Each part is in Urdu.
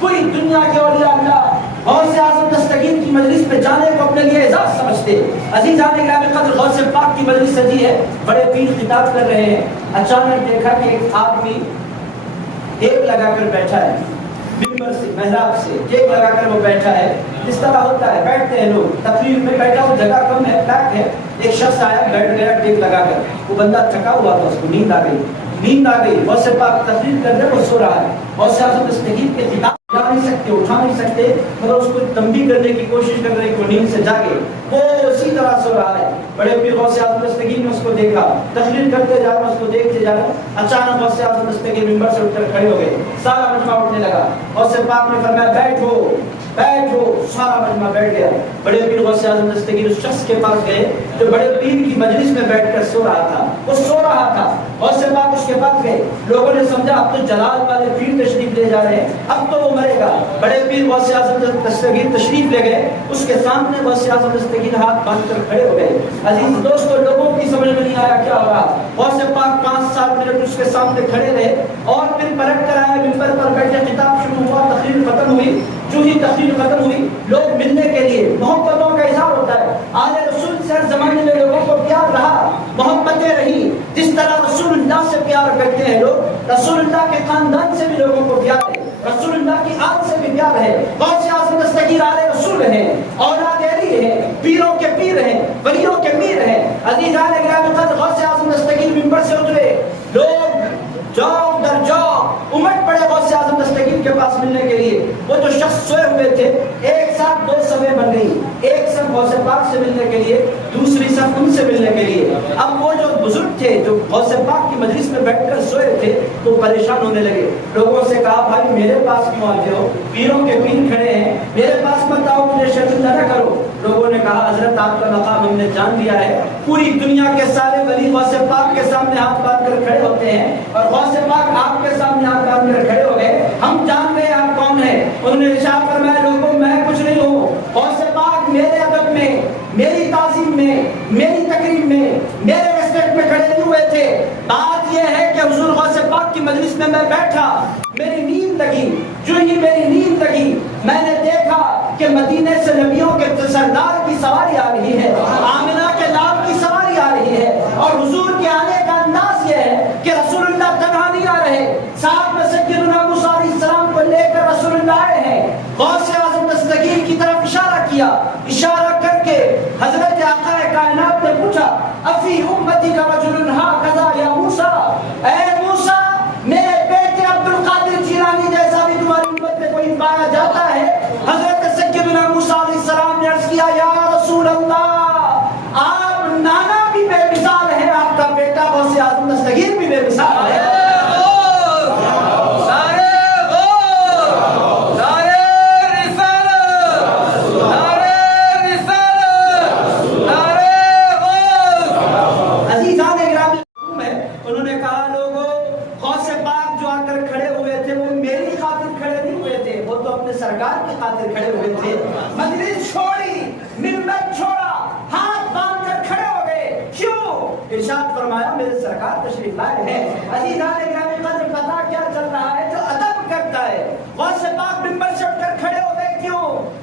پوری دنیا کے اولیاء اللہ غوث اعظم دستگیر کی مجلس میں جانے کو اپنے لیے اعزاز سمجھتے. عزیزان گرامی قدر غوث پاک کی مجلس سجی ہے, بڑے پیر خطاب کر رہے ہیں. اچانک دیکھا کہ ایک آدمی ٹیک لگا کر بیٹھا ہے, ممبر سے محراب سے ٹیک لگا کر وہ بیٹھا ہے. اس طرح ہوتا ہے, بیٹھتے ہیں لوگ تقریر میں, بیٹھا ہو جگہ کم ہے, پیک ہے. ایک شخص آیا, بیٹھ گیا ٹیک لگا کر. وہ بندہ تھکا ہوا تھا, اس کو نیند آ گئی. غوث پاک تقریر کر رہے, وہ سو رہا ہے. غوث اعظم دستگیر کے خطاب جا نہیں سکتے, اٹھا نہیں سکتے, مگر اس کو تنبیہ کرنے کی کوشش کر رہے کہ وہ نیند سے جاگے. وہ اسی طرح سو رہا ہے. بڑے پیر غوث اعظم دستگیر نے اس کو دیکھا, تقریر کرتے جا رہا, اس کو دیکھتے جا رہا. اچانک غوث اعظم دستگیر ممبر سے اٹھ کر کھڑے ہو گئے. سارا مجمع اٹھنے لگا. غوث پاک نے فرمایا بیٹھو بیٹھو. سارا مجمع بیٹھ گیا. بڑے پیر غوث اعظم دستگیر اس شخص کے پاس گئے جو بڑے پیر کی مجلس میں بیٹھ کر سو رہا تھا. وہ سو رہا تھا. غوث پاک اس کے پاس گئے. لوگوں نے سمجھا اب تو جلال والے پیر تشریف لے جا رہے ہیں, اب تو وہ مرے گا. بڑے پیر غوث اعظم دستگیر تشریف لے گئے. اس کے سامنے غوث اعظم دستگیر ہاتھ باندھ کر کھڑے ہو گئے. عزیز دوستو, لوگوں کی سمجھ میں نہیں آیا کیا ہو رہا. غوث پاک 5-7 منٹ اس کے سامنے کھڑے رہے اور پھر پلٹ کر آئے, ممبر پر بیٹھے. خطاب شروع ہوا, تقریر ختم ہوئی. جو ہی تقریر ختم ہوئی, لوگ ملنے کے لیے, محبتوں کا اظہار ہوتا ہے. آل رسول سے ہر زمانے میں لوگوں کو پیار رہا, محبتیں رہی. جس طرح رسول اللہ سے پیار کرتے ہیں لوگ, رسول اللہ کے خاندان سے بھی لوگوں کو پیار ہے, رسول اللہ کی آل سے بھی پیار ہے. غوث اعظم دستگیر آل رسول ہیں, اولاد علی ہیں, پیروں کے پیر ہیں, ولیوں کے میر ہیں. عزیزان گرامی قدر غوث اعظم دستگیر ممبر سے اترے. لوگ جوق در جوق امٹ پڑے غوث اعظم دستگیر کے پاس ملنے کے لیے. وہ جو شخص سوئے ہوئے تھے, ایک ساتھ 2 صفیں بن گئی. ایک صف غوث پاک سے ملنے کے لیے, دوسری صف ان سے ملنے کے لیے. اب وہ جو بزرگ تھے جو غوث پاک کی مجلس میں بیٹھ کر سوئے تھے, تو پریشان ہونے لگے. لوگوں سے کہا بھائی میرے پاس کیوں آتے ہو, پیروں کے پیر کھڑے ہیں, میرے پاس مت آؤ, مجھے شرمندہ نہ کرو. لوگوں نے کہا حضرت آپ کا مقام ہم نے جان لیا ہے. پوری دنیا کے سارے ولی غوث پاک کے سامنے ہاتھ باندھ کر کھڑے ہوتے ہیں, اور غوث پاک آپ کے سامنے ہاتھ باندھ کر کھڑے ہو گئے. ہم جان گئے آپ کون ہیں. انہوں نے ارشاد فرمایا لوگوں میں کچھ نہیں ہوں. غوث پاک میرے ادب میں, میری تعظیم میں, میری تقریب میں, میرے ریسپیکٹ میں کھڑے نہیں ہوئے تھے. بات یہ ہے کہ حضور غوث پاک کی مجلس میں بیٹھا, میری نیند لگی. جو ہی میری نیند لگی, میں نے دیکھا کہ مدینے سے نبیوں کے سردار کی سواری آ رہی ہے, آمنہ کے لال کی سواری آ رہی ہے. اور حضور کے آنے کا انداز یہ ہے کہ رسول اللہ تنہا نہیں آ رہے, ساتھ میں سیدنا موسیٰ علیہ السلام کو لے کر رسول اللہ آئے ہیں. غوث اعظم دستگیر کی طرف اشارہ کیا. اشارہ کر کے حضرت آقا کائنات نے پوچھا افی امتی کا رجل ہاکذا یا موسیٰ, اے موسیٰ میرے بیٹے عبد القادر جیلانی جیسا بھی تمہاری امت میں کوئی پایا جاتا ہے؟ حضرت سیدنا موسیٰ علیہ السلام نے عرض کیا یا رسول اللہ, آپ نانا بھی بے مثال ہے, آپ کا بیٹا غوث اعظم دستگیر بھی بے مثال ہے. سرکار کی خاطر کھڑے ہوئے تھے. مجلس چھوڑی, ممبر چھوڑا, ہاتھ باندھ کر کھڑے ہو گئے. کیوں؟ ارشاد فرمایا میرے سرکار تشریف لائے ہیں. عزیزان گرامی قدر پتہ کیا چل رہا ہے؟ جو ادب کرتا ہے. غوث پاک ممبر سے اٹھ کر کھڑے ہو گئے. کیوں؟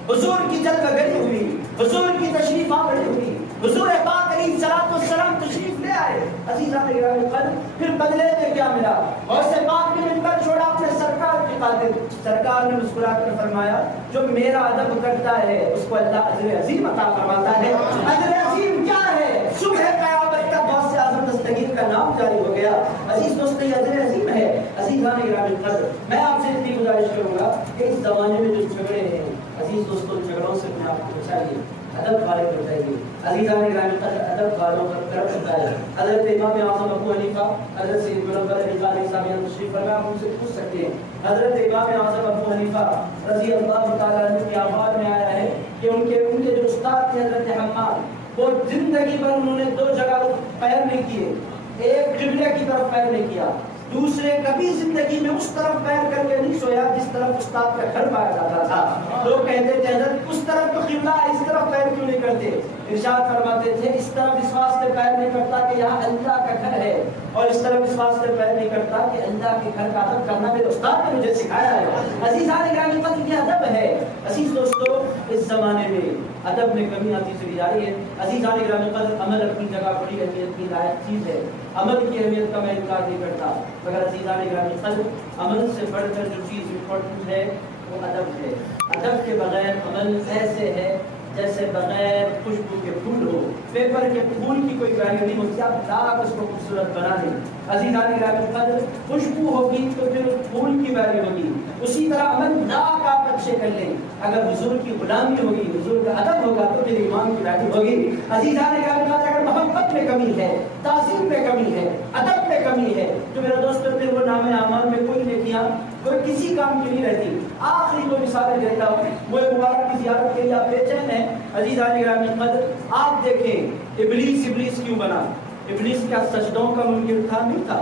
حضور کی جلوہ گری ہوئی, حضور کی تشریف آوری ہوئی, حضور پاک علیہ السلام تشریف لے آئے. عزیزان گرامی قدر پھر بدلے میں کیا ملا؟ غوث پاک نے ممبر چھوڑا اپنے سرکار کی خاطر. سرکار نے مسکرا کر فرمایا جو میرا ادب کرتا ہے اس کو اللہ اجر عظیم عطا فرماتا ہے. اجر عظیم کیا ہے؟ صبح قیامت تک غوث اعظم دستگیر کا نام جاری ہو گیا. عزیز دوستو یہ اجر عظیم ہے. عزیزان گرامی قدر میں آپ سے اتنی گزارش کروں گا کہ اس زمانے میں جو جھگڑے ہیں, عزیز دوستو جھگڑوں سے اپنے آپ کو بچائیے, ادب والے پر جائیے. عزیزان گرامی قدر ادب والوں پر کرم ہوتا ہے. حضرت امام اعظم ابو حنیفہ, حضرت سید منور علی قاری صاحب تشریف فرما, آپ ان سے پوچھ سکتے ہیں. حضرت امام اعظم ابو حنیفہ رضی اللہ تعالیٰ عنہ کی آباد میں آیا ہے کہ ان کے جو استاد تھے حضرت حماد, وہ زندگی بھر انہوں نے 2 جگہ پیر نہیں کیے. ایک قبلے کی طرف پیر نہیں کیا, دوسرے کبھی زندگی میں اس طرف پیر کر کے نہیں سویا جس طرف استاد کا گھر پایا جاتا تھا. لوگ کہتے تھے حضرت اس طرف تو قبلہ ہے, اس طرف پیر نہیں کرتے. ارشاد فرماتے تھے اس طرح وشواس سے پیر نہیں کرتا کہ یہاں اللہ کا گھر ہے اور اس طرح وشواس سے پیر نہیں کرتا کہ اللہ کے گھر کا ادب کرنا میرے استاد نے مجھے سکھایا ہے. عزیزان گرامی قدر یہ ادب ہے. عزیز دوستو اس زمانے میں ادب میں کمی آتی چلی جا رہی ہے. عزیزان گرامی قدر عمل اپنی جگہ بڑی اہمیت کی لائق چیز ہے. عمل کی اہمیت کا میں انکار نہیں کرتا مگر عزیزان گرامی قدر عمل سے بڑھ کر جو چیز امپورٹنٹ ہے وہ ادب ہے. ادب کے بغیر عمل ایسے ہے جیسے بغیر خوشبو کے پھول ہو. پیپر کے پھول کی کوئی ویلیو نہیں ہوتی, آپ لاکھ اس کو خوبصورت بنا دیں. عزیزان گرامی قدر خوشبو ہوگی تو پھر پھول کی ویلیو ہوگی. اسی طرح عمل لاکھ آپ اچھے کر لیں, اگر حضور کی غلامی ہوگی, حضور کا ادب ہوگا تو پھر ایمان کی ویلیو ہوگی. عزیزان گرامی قدر اگر محبت میں کمی ہے, تعظیم میں کمی ہے, ادب میں کمی ہے تو میرا دوستو پھر وہ نام اعمال میں کوئی نیکیاں کوئی کسی کام کی نہیں رہتی. آخری دو مثالیں دیتا ہوں. وہ مبارک کی زیارت کے لیے آپ بے چین ہیں. عزیزان گرامی قدر آپ دیکھیں ابلیس کیوں بنا؟ ابلیس کیا سجدوں کا منکر تھا؟ نہیں تھا.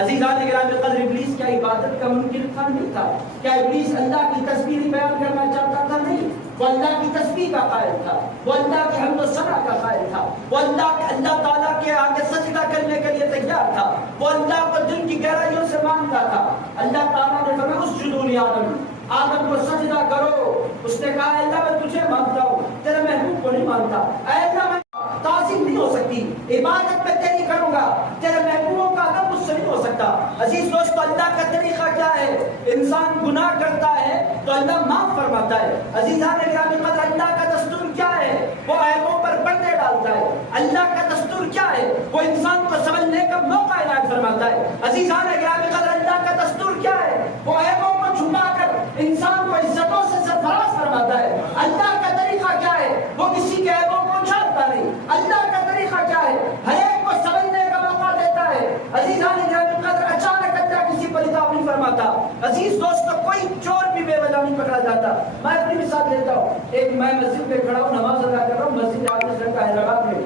عزیزان گرامی قدر ابلیس کیا عبادت کا منکر تھا؟ نہیں تھا. کیا ابلیس اللہ کی تسبیح بیان کرنا چاہتا تھا؟ نہیں. وہ اللہ کی تسبیح کا قائل تھا, وہ اللہ کی حمد و ثنا کا قائل تھا, وہ اللہ تعالیٰ کے آگے سجدہ کرنے کے لیے تیار تھا, وہ اللہ کو دل کی گہرائیوں سے مانتا تھا. اللہ تعالیٰ نے فرمایا اسجدوا لآدم, آدم کو سجدہ کرو. اس نے کہا اللہ میں تجھے مانتا ہوں, تیرے محبوب کو نہیں مانتا. اے اللہ میں تعظیم نہیں ہو سکتی, عبادت میں تیری کروں گا, تیرے محبوبوں کا ادب مجھ سے نہیں ہو سکتا. عزیز دوستو اللہ کا طریقہ کیا ہے؟ انسان گناہ کرتا ہے تو اللہ معاف فرماتا ہے. عزیزان گرامی قدر اللہ کا دستور کیا ہے؟ وہ عیبوں پر پردے ڈالتا ہے. اللہ کا دستور کیا ہے؟ وہ انسان کو سمجھنے کا موقع عنایت فرماتا ہے. عزیزان گرامی قدر اللہ کا دستور کیا ہے؟ وہ عیبوں کو چھپا کر انسان کو عزتوں سے سرفراز فرماتا ہے. اللہ کا طریقہ کیا ہے؟ وہ کسی کے عیبوں کو اچھالتا نہیں. اللہ کا طریقہ کیا ہے؟ ہر ایک کو سمجھنے کا موقع دیتا ہے. عزیزان گرامی قدر اچانک اللہ کسی پر عذاب نہیں فرماتا. عزیز دوستو کوئی چور بھی بے وجہ نہیں پکڑا جاتا. میں اپنی مثال دیتا ہوں. ایک میں مسجد میں کھڑا ہوں, نماز ادا کر رہا ہوں, مسجد حافظ کا حیدرآباد میں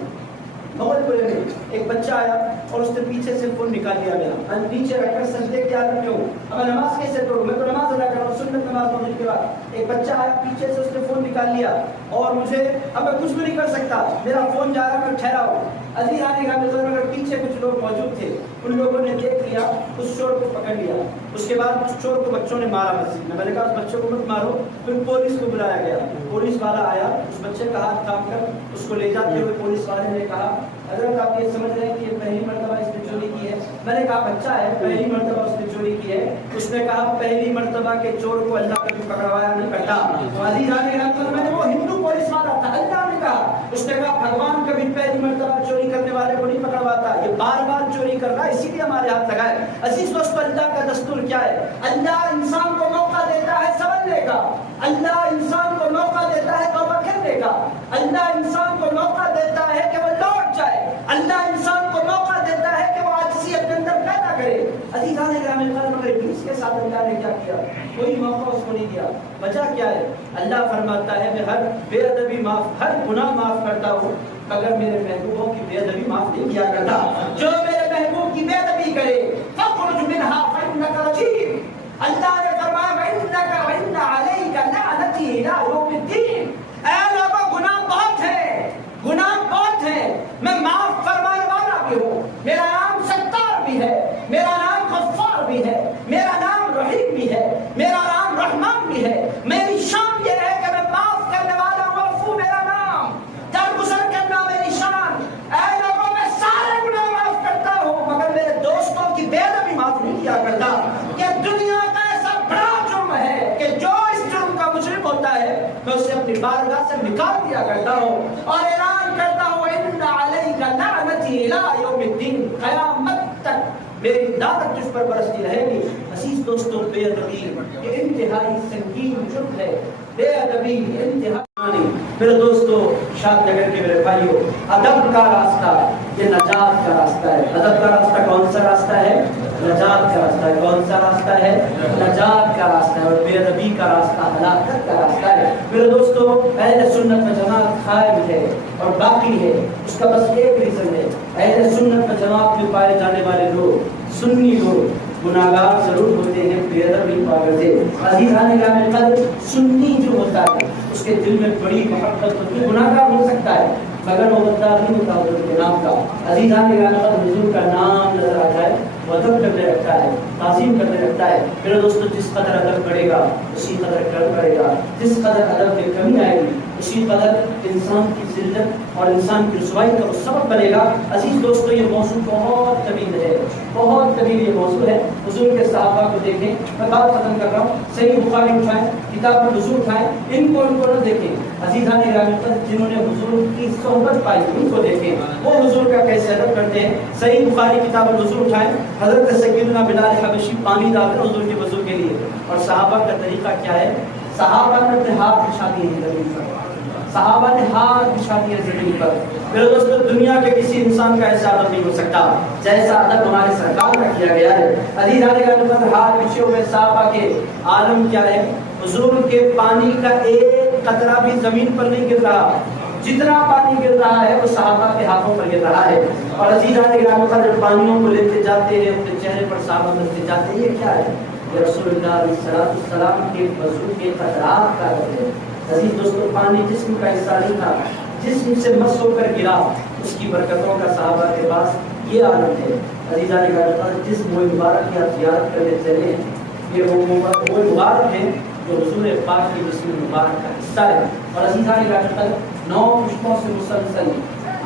بہت بڑے میں ایک بچہ آیا اور اس نے پیچھے سے فون نکال لیا میرا. میں نیچے رکھ کر سجدے کی حالت میں ہوں. اب میں نماز کیسے پڑھوں؟ میں تو نماز ادا کر رہا ہوں, سنت نماز پڑھنے کے بعد ایک بچہ آیا پیچھے سے, اس نے فون نکال لیا اور مجھے اب میں کچھ بھی نہیں کر سکتا, میرا فون جا رہا, میں ٹھہرا ہوں. عزیز آنے کا نظر اگر پیچھے کچھ لوگ موجود تھے, ان لوگوں نے دیکھ لیا, اس چور کو پکڑ لیا. اس کے بعد اس چور کو بچوں نے مارا مسجد میں. میں نے کہا اس بچے کو مت مارو. پھر پولیس کو بلایا گیا. پولیس والا آیا, اس بچے کا ہاتھ تھام کر اس کو لے جاتے ہوئے پولیس والے نے کہا حضرت آپ یہ سمجھ رہے ہیں کہ یہ پہلی مرتبہ اس نے چوری کی ہے؟ میں نے کہا بچہ ہے, پہلی مرتبہ اس نے چوری کی ہے. اس نے کہا پہلی مرتبہ کے چور کو اللہ کبھی پکڑوایا نہیں کرتا. میں نے وہ ہندو پولیس والا تھا, اللہ نے کہا, اس نے کہا بھگوان کبھی پہلی مرتبہ چوری کرنے والے کو نہیں پکڑواتا, یہ بار بار چوری کر رہا ہے اسی لیے ہمارے ہاتھ لگائے. عزیز دوستو اللہ کا دستور کیا ہے؟ اللہ انسان کو موقع دیتا ہے سمجھنے کا, اللہ انسان کو موقع دیتا ہے توبہ کرنے کا, اللہ انسان کو موقع دیتا ہے کہ وہ لوٹ جائے, اللہ انسان کو موقع دیتا ہے کہ وہ عاجزی اپنے اندر پیدا کرے. عزیزان گرامی قدر مگر ابلیس کے ساتھ اللہ نے کیا کیا؟ کوئی موقع اس کو نہیں دیا. وجہ کیا ہے؟ اللہ فرماتا ہے میں ہر بے ادبی معاف, ہر گناہ معاف کرتا ہوں مگر میرے محبوبوں کی بے ادبی معاف نہیں کیا کرتا. جو میرے محبوب کی بے ادبی کرے فاخرج منها فإنك رجيم. اللہ نے فرمایا وإنك وإن عليك لعنتي إلى يوم الدين. اے لوگوں گناہ بہت ہے, گناہ بہت ہے, میں معاف فرمانے والا بھی ہوں, میرا نام ستار بھی ہے, میرا نام غفار بھی ہے, میرا نام رحیم بھی ہے, میرا نام رحمان بھی ہے. میری شان یہ ہے کہ میں معاف کرنے والا ہوں, عفو میرا نام, درگزر کرنا میری شان. اے لوگوں میں سارے گناہ معاف کرتا ہوں مگر میرے دوستوں کی بے ادبی معاف نہیں کیا کرتا. کہ دنیا کا ایسا بڑا جرم ہے کہ جو اس جرم کا مجرم ہوتا ہے میں اسے اپنی بارگاہ سے نکال دیا کرتا ہوں اور اعلان کرتا ہوں ان علیک لعنتی الی یوم الدین, قیامت تک میری لعنت تجھ پر برستی رہے گی. عزیز دوستو بے ادبی یہ انتہائی سنگین جرم ہے. بے ادبی انتہائی. میرے دوستو شاد نگر کے میرے بھائیو, ادب کا راستہ یہ نجات کا راستہ ہے. ادب کا راستہ کون سا راستہ ہے؟ نجات کا راستہ ہے. کون سا راستہ ہے؟ نجات کا راستہ ہے. اور بے ادبی کا راستہ ہلاکت کا راستہ ہے. میرے دوستو اہل سنت و جماعت قائم ہے اور باقی ہے, اس کا بس ایک ریزن ہے. اہل سنت و جماعت میں پائے جانے والے لوگ, سنی لوگ گناہگار ضرور ہوتے ہیں, بے ادب نہیں پا کرتے. عزیزان گرامی قدر سنی جو ہوتا ہے اس کے دل میں بڑی محبت ہوتی ہے. گناہگار ہو سکتا ہے مگر وہ غدار نہیں ہوتا حضور کے نام کا. عزیزان گرامی حضور کا نام نظر آ جائے وہ ادب کرنے لگتا ہے, تعظیم کرنے لگتا ہے. میرے دوستو جس قدر ادب بڑھے گا اسی قدر کرم بڑھے گا, جس قدر ادب میں کمی آئے گی اسی قدر انسان کی ذلت اور انسان کی رسوائی کا وہ سبب بنے گا. عزیز دوستو یہ موضوع بہت طویل ہے, بہت طویل یہ موضوع ہے. حضور کے صحابہ کو دیکھیں, میں بات ختم کر رہا ہوں. صحیح بخاری اٹھائیں, کتاب الوضو اٹھائیں, ان کو نہ دیکھیں. عزیزان گرامی جنہوں نے حضور کی صحبت پائی ان کو دیکھیں وہ حضور کا کیسے ادب کرتے ہیں. صحیح بخاری کتاب الوضو اٹھائیں, حضرت سیدنا بلال حبشی پانی ڈال رہے حضور کے وضو کے لیے, اور صحابہ کا طریقہ کیا ہے؟ صحابہ نے اپنے ہاتھ بچھا دیے ہیں زمین پر, صحابہ نے ہاتھ بچھا دیے زمین پر. میرے دوستو دنیا کے کسی انسان کا ایسا ادب نہیں ہو سکتا جیسا ادب ہمارے سرکار کا کیا گیا ہے. عزیزان گرامی ہاتھ بچھے ہوئے صحابہ کے عالم کیا ہے؟ حضور کے پانی کا ایک قطرہ بھی زمین پر نہیں گر رہا, جتنا پانی گر رہا ہے وہ صحابہ کے ہاتھوں پر گر رہا ہے. اور عزیزان گرامی جب پانیوں کو لیتے جاتے ہیں اپنے چہرے پر صحابہ کرتے جاتے ہیں, یہ کیا ہے؟ یہ رسول اللہ علیہ السلام کے وضو کے قطرات کا ادب ہے. عزیز دوستو پانی جسم کا حصہ نہیں تھا, جسم سے مس ہو کر گرا, اس کی برکتوں کا صحابہ کے پاس یہ عالم ہے. عزیزان گرامی جس موئے مبارک کی آپ زیارت کرنے چلے ہیں, یہ وہ مبارک ہیں جو حضور پاک کی جسم مبارک کا حصہ ہے. اور عزیزان گرامی 9 پشتوں سے مسلسل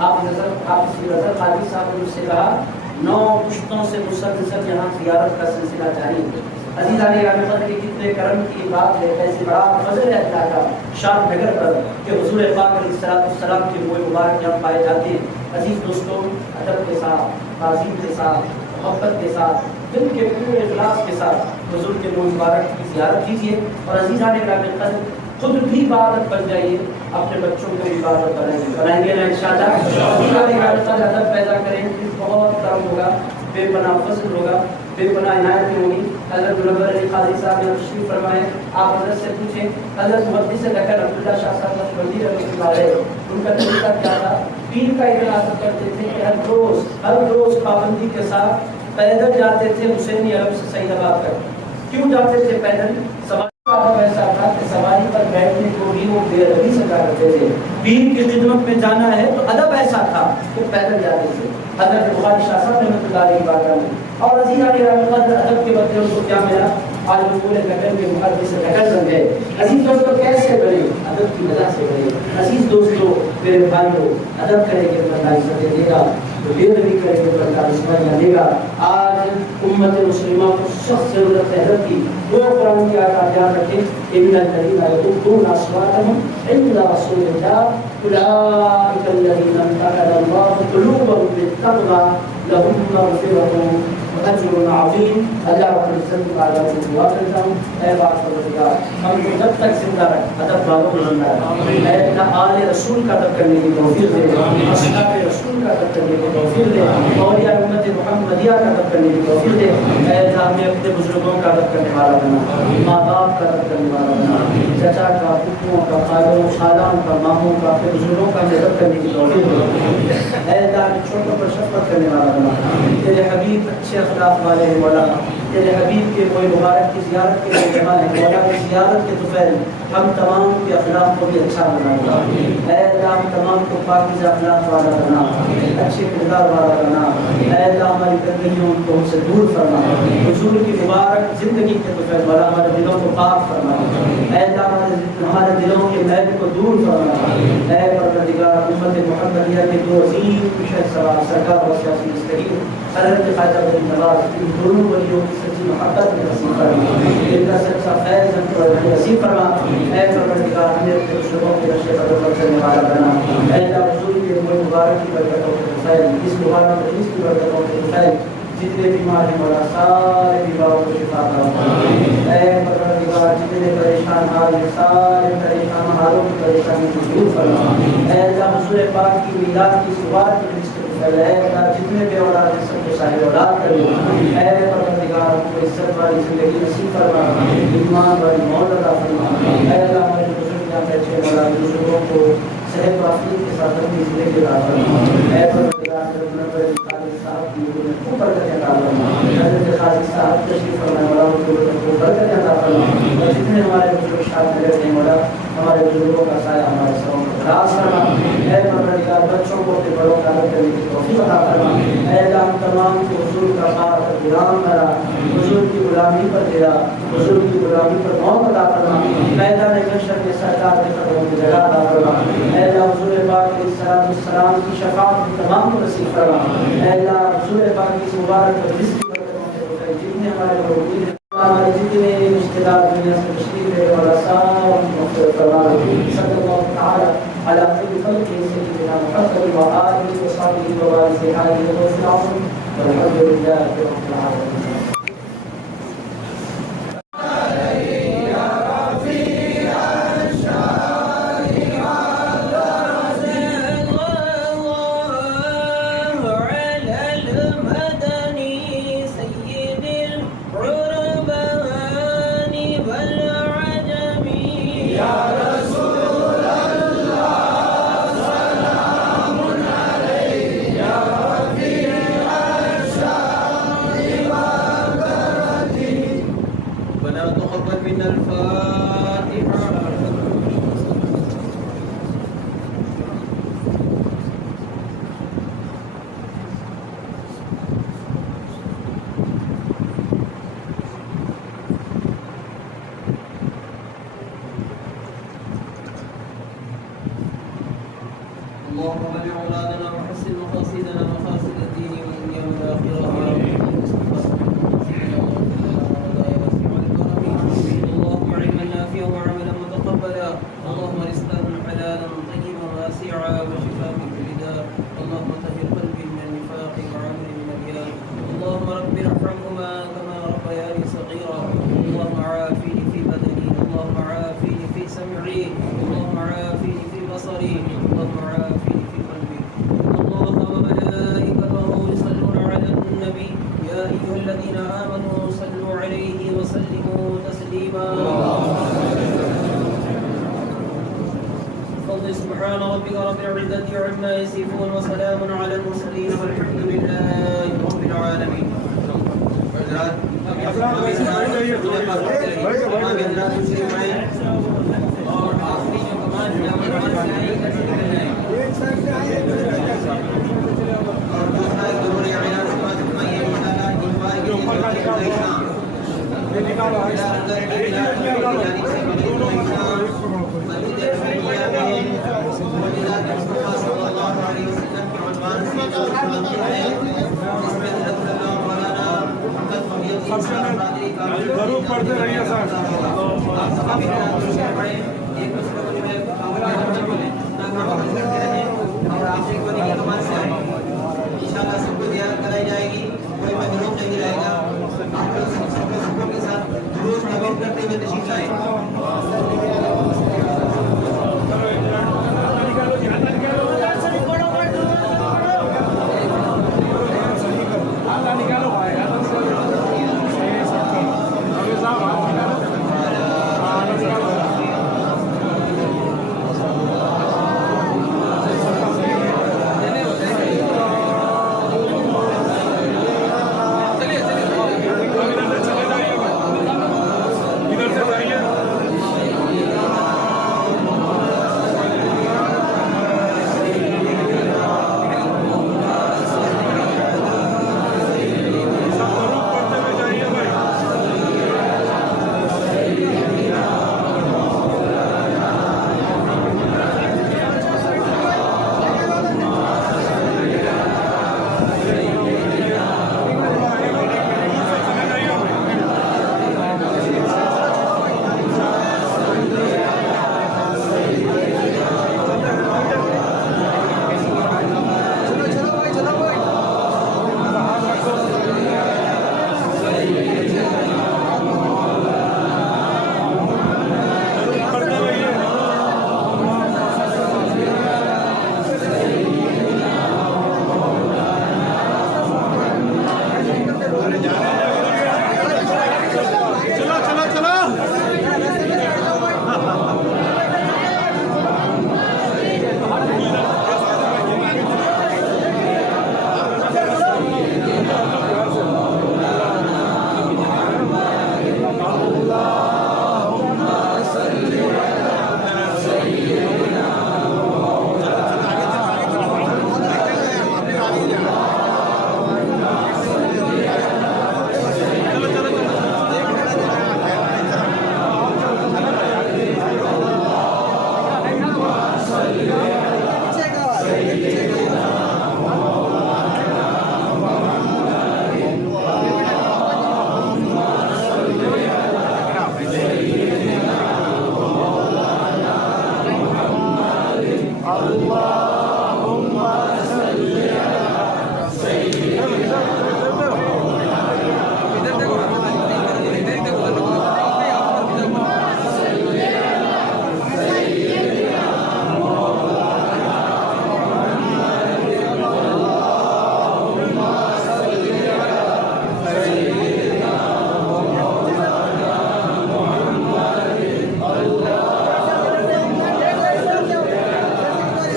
آپ کی نظر قاضی صاحب نے مجھ سے کہا 9 پشتوں سے مسلسل یہاں زیارت کا سلسلہ جاری ہے. عزیزان گرامی کے کتنے کرم کی بات ہے, کیسے بڑا فضل ہے اللہ کا شان نگر پر کہ حضور پاک علیہ السلام کے موئے مبارک یہاں پائے جاتے ہیں. عزیز دوستوں ادب کے ساتھ, تعظیم کے ساتھ, محبت کے ساتھ, دل کے پورے اخلاص کے ساتھ حضور کے موئے مبارک کی زیارت کیجیے. اور عزیزان گرامی خود بھی عبادت بن جائیے, اپنے بچوں کو بھی عبادت بنائیں گے انشاءاللہ. عزیزان گرامی ادب پیدا کریں, بہت کرم ہوگا, بے پناہ فضل ہوگا, بے پناہ عنایت ہوگی. حضرت منور علی قاضی صاحب نے تشریف فرمائے, آپ حضرت سے پوچھیں حضرت محدث ذکر عبداللہ شاہ صاحب نقشبندی رحمۃ اللہ علیہ ان کا طریقہ کیا تھا؟ پیر کا اجلاس کرتے تھے کہ ہر روز پابندی کے ساتھ پیدل جاتے تھے حسینی عرب سے سعید آباد تک. کیوں جاتے تھے پیدل؟ سواری کا ادب ایسا تھا کہ سواری پر بیٹھنے کو بھی وہ بے ادبی سے کیا کرتے تھے. پیر کی خدمت میں جانا ہے تو ادب ایسا تھا کہ پیدل جاتے تھے. حضرت بخاری شاہ صاحب رحمۃ اللہ علیہ کی بات کریں. اور عزیزان گرامی ادب کے بدلے ان کو کیا ملا؟ آج وہ پورے نگر میں محدث نگر بن گئے. عزیز دوستو کیسے بنے؟ ادب کی وجہ سے بنے. عزیز دوستو میرے بھائیو, ادب کریں گے تو اللہ عزت دے گا, تو بے ادبی کریں گے تو اللہ رسوائی دے گا. آج امت مسلمہ کو سخت ضرورت ہے ادب کی. وہ قرآن کی آیات یاد رکھیں, ان الذین یغضون اصواتهم عند رسول اللہ اولئک الذین امتحن اللہ قلوبهم بالتقوی لهم مغفرۃ اجر عظیم. اللہ رب العزت تعالیٰ سے دعا کرتا ہوں, اے پاک پروردگار ہم کو جب تک زندہ رکھ ادب والوں کو زندہ رکھ. اے اللہ آل رسول کا ادب کرنے کی توفیق دے, اصحاب رسول کا ادب کرنے کی توفیق دے, اولیاء امت محمدیہ کا ادب کرنے کی توفیق دے. اے اللہ ہمیں اپنے بزرگوں کا ادب کرنے والا بنا, ماں باپ کا ادب کرنے والا بنا, چچا کا, پھپھوؤں کا, خالوں خالان کا, ماموں کا, اپنے بزرگوں کا ادب کرنے کی توفیق دے. اے اللہ ہمیں چھوٹوں پر شفقت کرنے والا بنا. تیرے حبیب اچھے اخلاق والے ہیں مولا, تیرے حبیب کے کوئی مبارک کی زیارت کے لیے جمع ہے مولا, کی زیارت کے طفیل ہم تمام کے اخلاق کو بھی اچھا بنا. اے اللہ ہم تمام کو پاکیزہ اخلاق والا بنا, اچھے کردار والا بنا. اے اللہ ہماری گندگیوں کو ہم سے دور فرما, حضور کی مبارک زندگی کے طفیل مولا ہمارے دلوں کو پاک فرما. اے اللہ ہمارے دلوں کے میل کو دور فرما. اے پروردگار امت محمدیہ کے دو عظیم شہنشاہ سرکار و سیاسی مستقیم حضرت خواجہ بن نواز, ان دونوں ولیوں کی سچی محبت میں نصیب فرما, ان کا سچا فیض ہم کو نصیب فرما. اے پروردگار ہمیں اپنے شعبوں کے نشے قدم پر چلنے والا بنا. اے اللہ حضور کے موئے مبارک کی برکتوں کے فیض, اس مبارک مجلس کی برکتوں کے فیض, جتنے بیمار ہیں مولا سارے بیماروں کو شفا عطا. اے پروردگار جتنے پریشان حال ہیں سارے پریشان حالوں کی پریشانی کو دور فرما. اے اللہ حضور پاک کی میلاد کی صبح کی اے اللہ جتنے بے اولاد ہیں سب کو صاحب اولاد کر دو. اے پروردگار ہم کو عزت والی زندگی نصیب فرما, ایمان والی موت عطا فرما. اے اللہ ہمارے بزرگ جہاں بیٹھے مولا بزرگوں کو صحت و عافیت کے ساتھ اپنی زندگی عطا فرما. اے پروردگار حضرت منور علی قاضی صاحب کی عمر میں خوب برکت عطا فرما. حضرت قاضی صاحب تشریف فرمائے مولا ان کو برکت عطا فرما. اور جتنے ہمارے بزرگ شاد نگر ہیں مولا ہمارے بزرگوں کا سایہ ہمارے سروں پر دراز فرما۔ اے پروردگار بچوں کو اپنے بڑوں کا ادب کرنے کی توفیق عطا فرما۔ اے اللہ ہم تمام کو حضور کا خاص غلام بنا، حضور کی غلامی پر دیا، حضور کی غلامی پر موت عطا فرما۔ میدان محشر میں سرکار کے قدموں کی جگہ عطا فرما۔ اے اللہ حضور پاک علیہ السلام کی شفاعت ہم تمام کو نصیب فرما۔ اے اللہ حضور پاک کی اس مبارک مجلس کی برکتوں سے جتنے ہمارے لوگ ہیں، ہمارے جتنے رشتے دار دنیا سے تشریف لے والا سب مغفرت فرما۔ صلی اللہ تعالی علی خیر خلقہ سیدنا محمد و آلہ و صحبہ و بارک وسلم والحمد للہ رب العالمین۔ اللهم بلغ اولادنا وحسن مقاصدنا مقاصد الدين والدنيا والاخره. اللهم علما نافعا وعملا متقبلا. اللهم رزقا حلالا طيبا واسعا وشفاء من كل داء. اللهم طهر قلبي من النفاق وعملي من الرياء. اللهم رب ارحمهما كما ربياني صغيرا. اللهم عافني في بدني. اللهم عافني في سمعي. اللهم عافني في بصري. اللهم عافني في قلبي. الله وملائكته يصلون على النبي يا ايها الذين امنوا صلوا عليه وسلموا تسليما. سبحان ربك رب العزة عما يصفون وسلام على المرسلين والحمد لله رب العالمين. اور آخری جو کمان ہے اور دوسرا ایک ضروری اعلان سماج فرمائیے مولانا انوار کے ضرور پڑھتے رہیے سر. اور آپ سے کوئی کمان سے آئے انشاءاللہ سب کو زیارت کرائی جائے گی. کوئی محروم نہیں رہے گا. آپ لوگ سب کے ساتھ روز تعمیر کرتے ہوئے تشریف لائیں.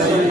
Sayyidina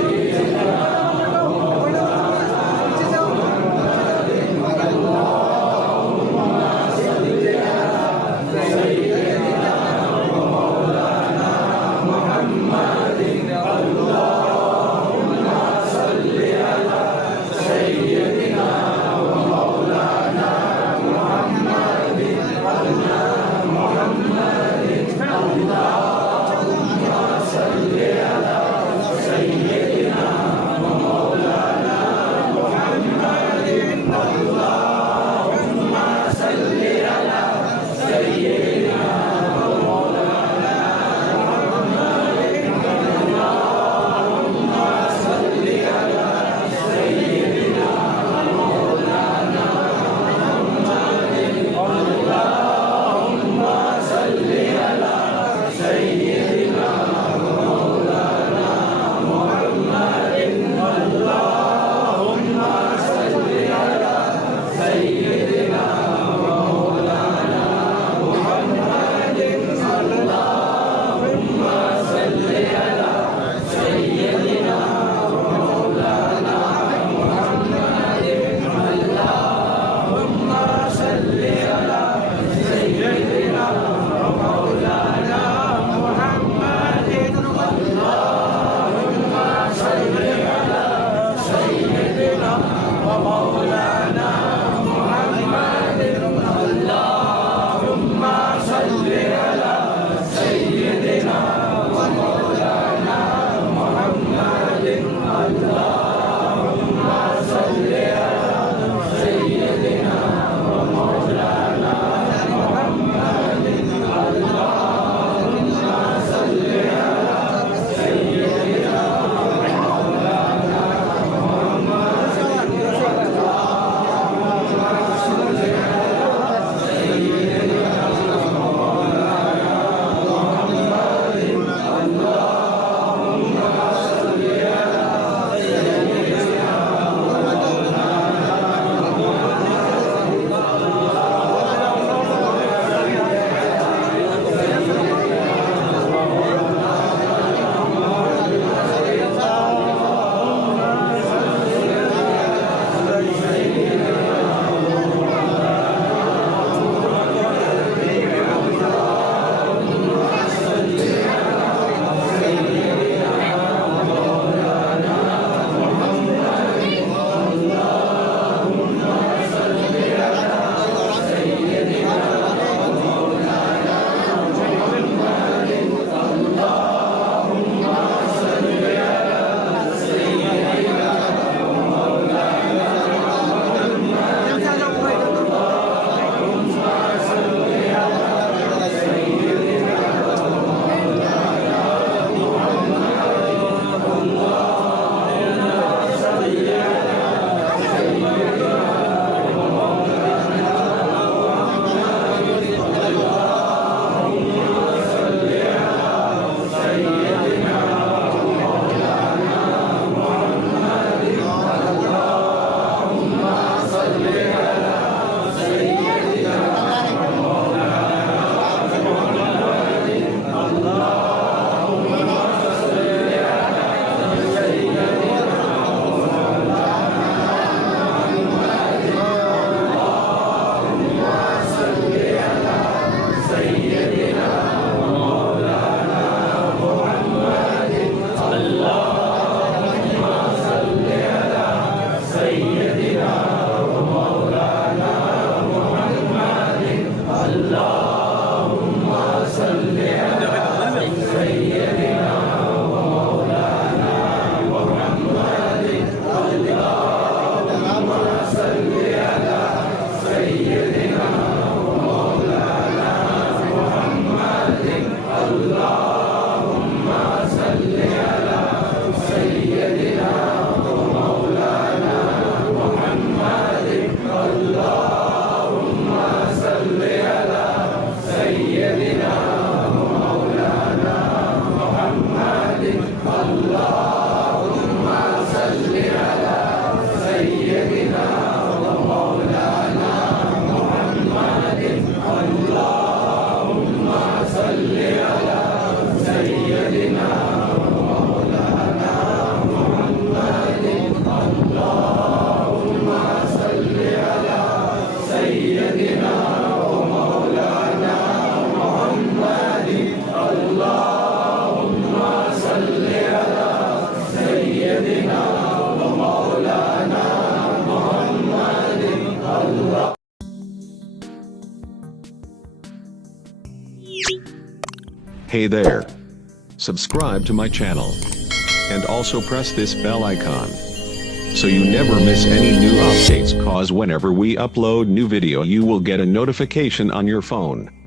Hey there. Subscribe to my channel. And also press this bell icon, so you never miss any new updates, cause whenever we upload new video you will get a notification on your phone.